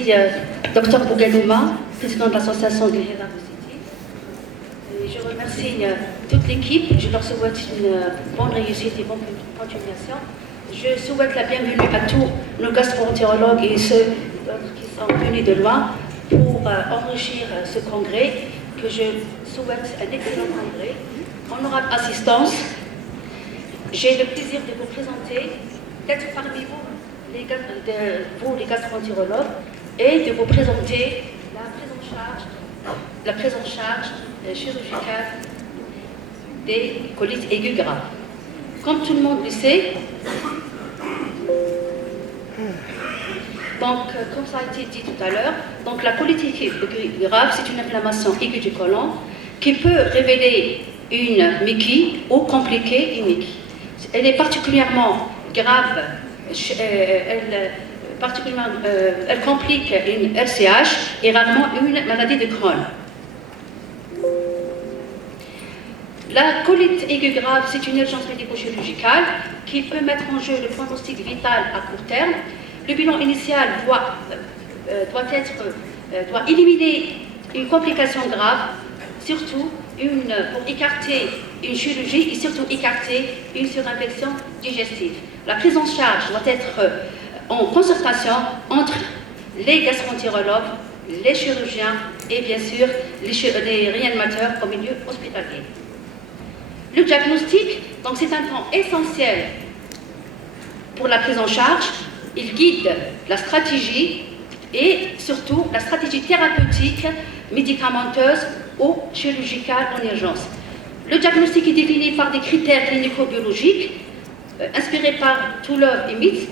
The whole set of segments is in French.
Dr Bougadouma, président de l'association des Hédard City. Je remercie toute l'équipe, je leur souhaite une bonne réussite et bonne continuation. Je souhaite la bienvenue à tous nos gastro-entérologues et ceux qui sont venus de loin pour enrichir ce congrès, que je souhaite un excellent congrès. Honorable assistance, j'ai le plaisir de vous présenter, d'être parmi vous, les gastro-entérologues, et de vous présenter la prise en charge chirurgicale des colites aiguës graves. Comme tout le monde le sait, donc, comme ça a été dit tout à l'heure, donc la colite aiguë grave, c'est une inflammation aiguë du côlon qui peut révéler une méquille ou compliquer une méquille. Elle est particulièrement grave, elle complique une LCH et rarement une maladie de Crohn. La colite aiguë grave, c'est une urgence médico-chirurgicale qui peut mettre en jeu le pronostic vital à court terme. Le bilan initial doit éliminer une complication grave, surtout pour écarter une chirurgie et surtout écarter une surinfection digestive. La prise en charge doit être en concertation entre les gastro-entérologues, les chirurgiens et bien sûr les réanimateurs au milieu hospitalier. Le diagnostic, donc c'est un point essentiel pour la prise en charge. Il guide la stratégie et surtout la stratégie thérapeutique, médicamenteuse ou chirurgicale en urgence. Le diagnostic est défini par des critères clinico-biologiques inspirés par Touleau et Mitz.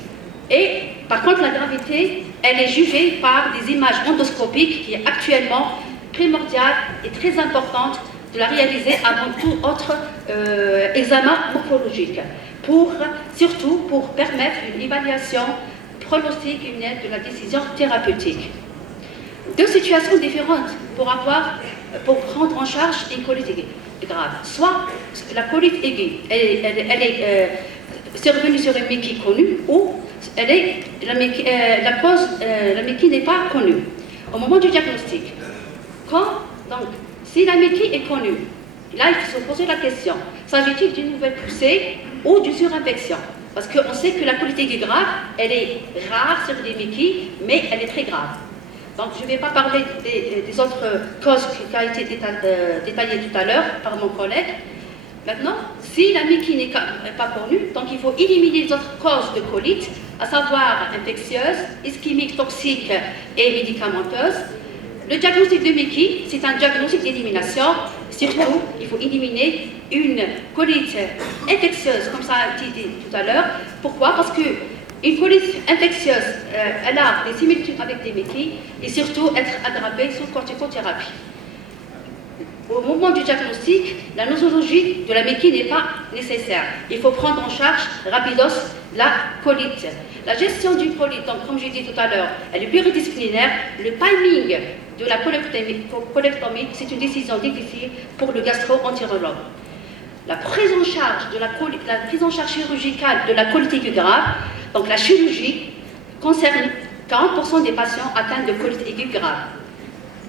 Et par contre, la gravité, elle est jugée par des images endoscopiques qui est actuellement primordiale et très importante de la réaliser avant tout autre examen morphologique, surtout pour permettre une évaluation pronostique et une aide de la décision thérapeutique. Deux situations différentes pour prendre en charge une colite aiguë grave. Soit la colite aiguë, elle est survenue sur une méquille connue, ou la méquille n'est pas connue au moment du diagnostic. Si la méquille est connue, là il faut se poser la question, s'agit-il d'une nouvelle poussée ou d'une surinfection? Parce qu'on sait que la colite aiguë grave, elle est rare sur les méquilles, mais elle est très grave. Donc je ne vais pas parler des autres causes qui ont été détaillées tout à l'heure par mon collègue. Maintenant, si la méquille n'est pas connue, donc il faut éliminer les autres causes de colite, à savoir infectieuse, ischémique, toxique et médicamenteuse. Le diagnostic de méquille, c'est un diagnostic d'élimination. Surtout, il faut éliminer une colite infectieuse, comme ça a été dit tout à l'heure. Pourquoi? Parce qu'une colite infectieuse, elle a des similitudes avec des méquilles et surtout être aggravée sous corticothérapie. Au moment du diagnostic, la nosologie de la méquille n'est pas nécessaire. Il faut prendre en charge rapidos la colite. La gestion d'une colite, donc comme j'ai dit tout à l'heure, elle est pluridisciplinaire. Le timing de la colectomie, c'est une décision difficile pour le gastro-entérologue. La prise en charge chirurgicale de la colite aiguë grave, donc la chirurgie, concerne 40% des patients atteints de colite aiguë grave.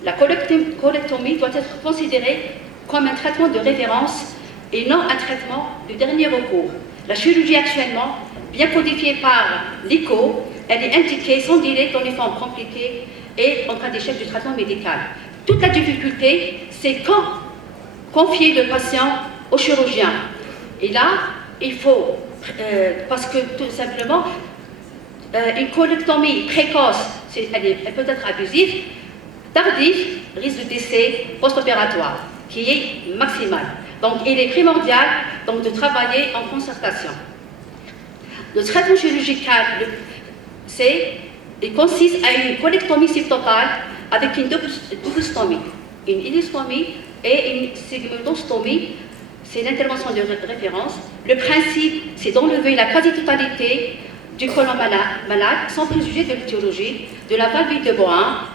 La colectomie doit être considérée comme un traitement de référence et non un traitement de dernier recours. La chirurgie actuellement, bien codifiée par l'ICO, elle est indiquée sans délai dans les formes compliquées et en cas d'échec du traitement médical. Toute la difficulté, c'est quand confier le patient au chirurgien. Et là, il faut, parce que tout simplement, une colectomie précoce, elle peut être abusive. Tardif, risque de décès post-opératoire, qui est maximal. Donc, il est primordial de travailler en concertation. Le traitement chirurgical, il consiste à une colectomie subtotale avec une double stomie, une ileostomie et une segmentostomie. C'est l'intervention de référence. Le principe, c'est d'enlever la quasi-totalité du côlon malade, sans préjuger de l'étiologie, de la valve de Bohin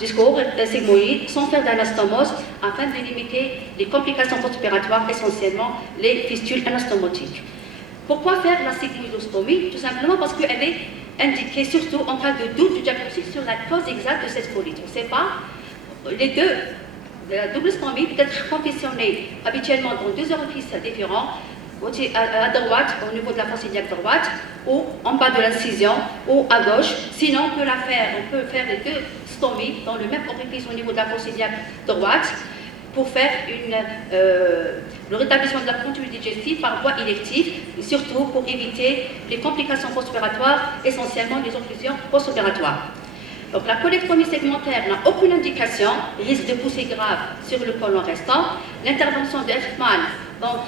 jusqu'au sigmoïde, sans faire d'anastomose, afin de limiter les complications post-opératoires, essentiellement les fistules anastomotiques. Pourquoi faire la sigmoïdostomie? Tout simplement parce qu'elle est indiquer, surtout en cas de doute du diagnostic sur la cause exacte de cette colite. On ne sait pas, les deux, la double stomie peut être confectionnée habituellement dans deux orifices différents, à droite, au niveau de la fosse iliaque droite, ou en bas de l'incision, ou à gauche. Sinon, on peut faire les deux stomies dans le même orifice au niveau de la fosse iliaque droite, pour faire le rétablissement de la continuité digestive par voie élective, et surtout pour éviter les complications post-opératoires, essentiellement les occlusions post-opératoires. Donc la colectomie segmentaire n'a aucune indication, risque de poussée grave sur le côlon restant. L'intervention de Elfman, donc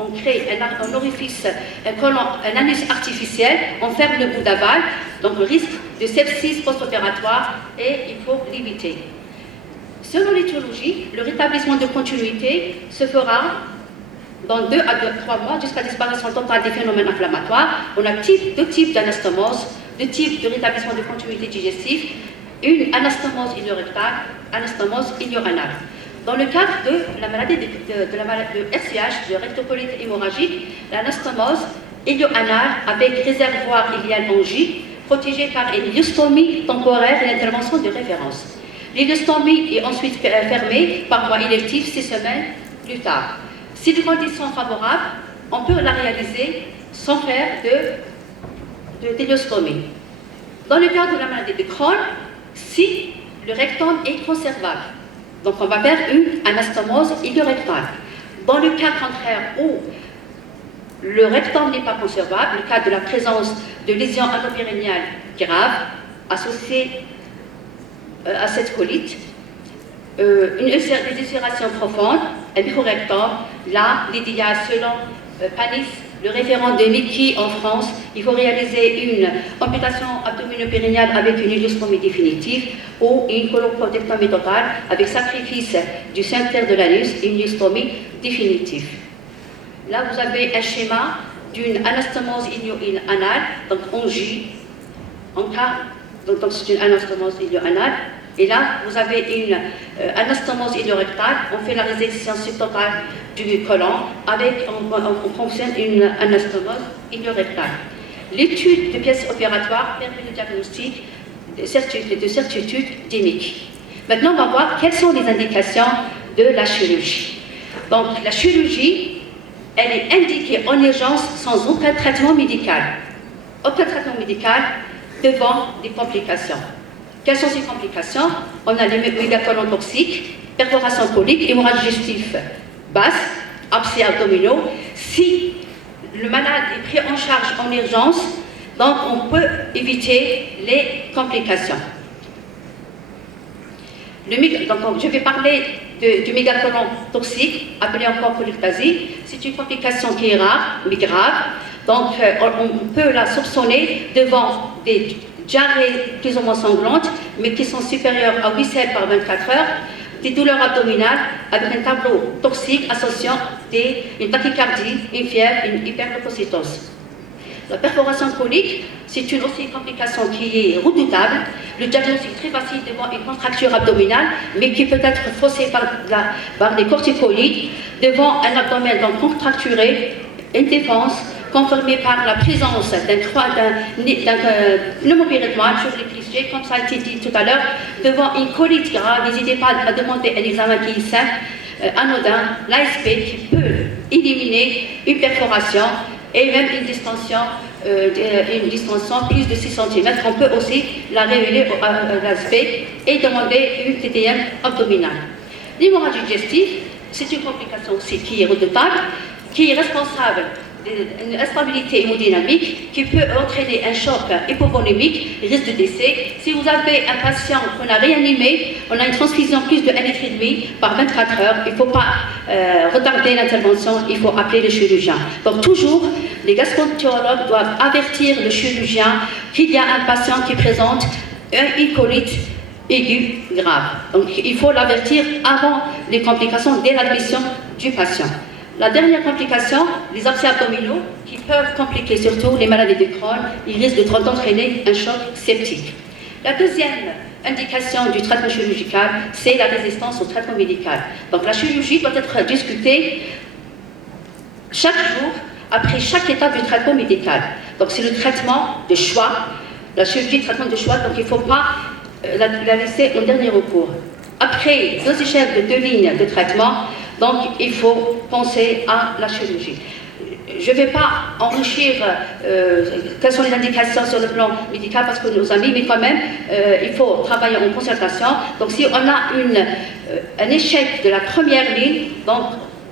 on crée un orifice, un anus artificiel, on ferme le bout d'aval, donc le risque de sepsis post-opératoire, et il faut l'éviter. Selon l'étiologie, le rétablissement de continuité se fera dans 2 à 3 mois jusqu'à disparition totale des phénomènes inflammatoires. On a deux types d'anastomose, 2 types de rétablissement de continuité digestive, une anastomose iliorectale, anastomose ilioanale. Dans le cadre de la maladie de SIH, de rectocolite hémorragique, l'anastomose ilioanale avec réservoir ilial angie, protégée par une ileostomie temporaire et l'intervention de référence. L'ileostomie est ensuite fermée par voie élective 6 semaines plus tard. Si les conditions sont favorables, on peut la réaliser sans faire d'ileostomie. Dans le cadre de la maladie de Crohn, si le rectum est conservable, donc on va faire une anastomose iliorectale. Dans le cas contraire où le rectum n'est pas conservable, le cas de la présence de lésions anopérinéales graves associées à cette colite, des ulcérations profondes, un microrectum, là, l'IDIA, selon Panis, le référent de Mickey en France, il faut réaliser une amputation abdominopérinéale avec une ileostomie définitive ou une colopodectomie totale avec sacrifice du sphincter de l'anus et une ileostomie définitive. Là, vous avez un schéma d'une anastomose ilio-anale, donc en J, en cas. Donc c'est une anastomose ilio-anale. Et là, vous avez une anastomose iliorectale. On fait la résection subtotale du côlon avec, on fonctionne une anastomose iliorectale. L'étude de pièces opératoires permet le diagnostic de certitude démique. Maintenant, on va voir quelles sont les indications de la chirurgie. Donc, la chirurgie, elle est indiquée en urgence sans aucun traitement médical. Aucun traitement médical devant des complications. Quelles sont ces complications? On a les mégacolons toxiques, perforation colique, hémorragie digestive basse, abcès abdominaux. Si le malade est pris en charge en urgence, donc on peut éviter les complications. Donc, je vais parler du mégacolon toxique, appelé encore polyctasie. C'est une complication qui est rare, mais grave. Donc, on peut la soupçonner devant des diarrhées plus ou moins sanglantes, mais qui sont supérieures à 8 selles par 24 heures, des douleurs abdominales avec un tableau toxique associant une tachycardie, une fièvre, une hyperleucocytose. La perforation colique, c'est une aussi complication qui est redoutable. Le diagnostic est très facile devant une contracture abdominale, mais qui peut être faussée par des corticoïdes, devant un abdomen donc contracturé, une défense confirmée par la présence d'un pneumopéritoine sur les clichés, comme ça a été dit tout à l'heure, devant une colite grave. N'hésitez pas à demander un examen qui est simple, anodin, l'ASP, qui peut éliminer une perforation et même une distension plus de 6 cm. On peut aussi la révéler à l'ASP et demander une TTM abdominale. L'hémorragie digestive, c'est une complication aussi qui est redoutable, qui est responsable d'une instabilité hémodynamique qui peut entraîner un choc hypovolémique, risque de décès. Si vous avez un patient qu'on a réanimé, on a une transfusion plus de 1,5 litre par 24 heures, il ne faut pas retarder l'intervention, il faut appeler le chirurgien. Donc toujours, les gastroentérologues doivent avertir le chirurgien qu'il y a un patient qui présente une colite aiguë grave. Donc il faut l'avertir avant les complications dès l'admission du patient. La dernière complication, les abcès abdominaux, qui peuvent compliquer surtout les maladies de Crohn, ils risquent d'entraîner un choc septique. La deuxième indication du traitement chirurgical, c'est la résistance au traitement médical. Donc la chirurgie doit être discutée chaque jour, après chaque étape du traitement médical. Donc c'est le traitement de choix, la chirurgie de traitement de choix, donc il ne faut pas la laisser en dernier recours. Après 2 échelles de 2 lignes de traitement, donc il faut penser à la chirurgie. Je ne vais pas enrichir quelles sont les indications sur le plan médical parce que nos amis, mais quand même, il faut travailler en concertation. Donc si on a un échec de la première ligne, donc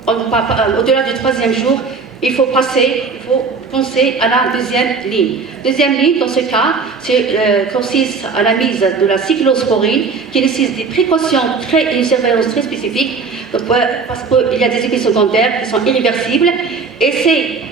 au-delà du 3e jour, il faut penser à la 2e ligne. 2e ligne, dans ce cas, consiste à la mise de la cyclosporine qui nécessite des précautions et une surveillance très spécifique parce qu'il y a des effets secondaires qui sont irréversibles et ces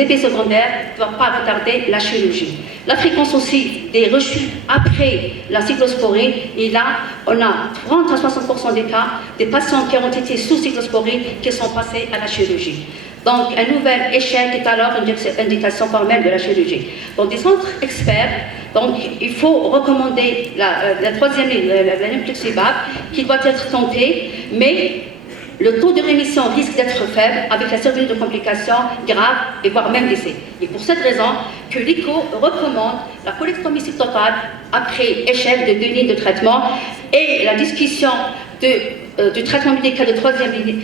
effets secondaires ne doivent pas retarder la chirurgie. La fréquence aussi des rechutes après la cyclosporine, et là, on a 30 à 60% des cas des patients qui ont été sous cyclosporine qui sont passés à la chirurgie. Donc, un nouvel échec est alors une indication formelle de la chirurgie. Donc, des centres experts, donc, il faut recommander la 3e ligne, la Nupluximab, qui doit être tentée, mais le taux de rémission risque d'être faible avec la survenue de complications graves et voire même décès. Et pour cette raison que l'ICO recommande la colectomie totale après échec de 2 lignes de traitement et la discussion du traitement médical de 3e ligne